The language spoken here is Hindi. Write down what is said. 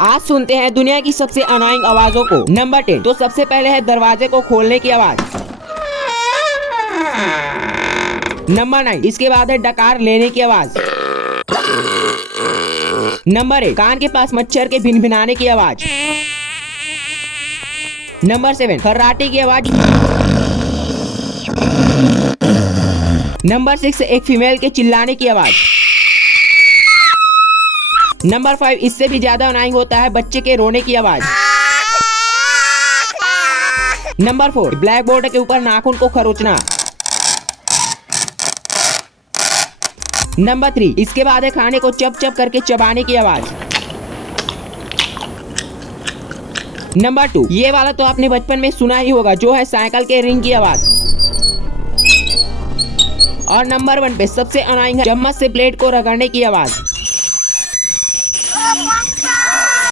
आज सुनते हैं दुनिया की सबसे अनोइंग आवाजों को। नंबर 10। तो सबसे पहले है दरवाजे को खोलने की आवाज। नंबर 9। इसके बाद है डकार लेने की आवाज। नंबर 8। कान के पास मच्छर के भिनभिनाने की आवाज। नंबर 7। खर्राटे की आवाज। नंबर 6। एक फीमेल के चिल्लाने की आवाज। नंबर 5। इससे भी ज्यादा अनोइंग होता है बच्चे के रोने की आवाज। नंबर 4। ब्लैक बोर्ड के ऊपर नाखून को खरोचना। नंबर 3। इसके बाद है खाने को चप चप करके चबाने की आवाज। नंबर 2। ये वाला तो आपने बचपन में सुना ही होगा, जो है साइकिल के रिंग की आवाज। और नंबर 1 पे सबसे अनोइंग है चम्मच से प्लेट को रगड़ने की आवाज।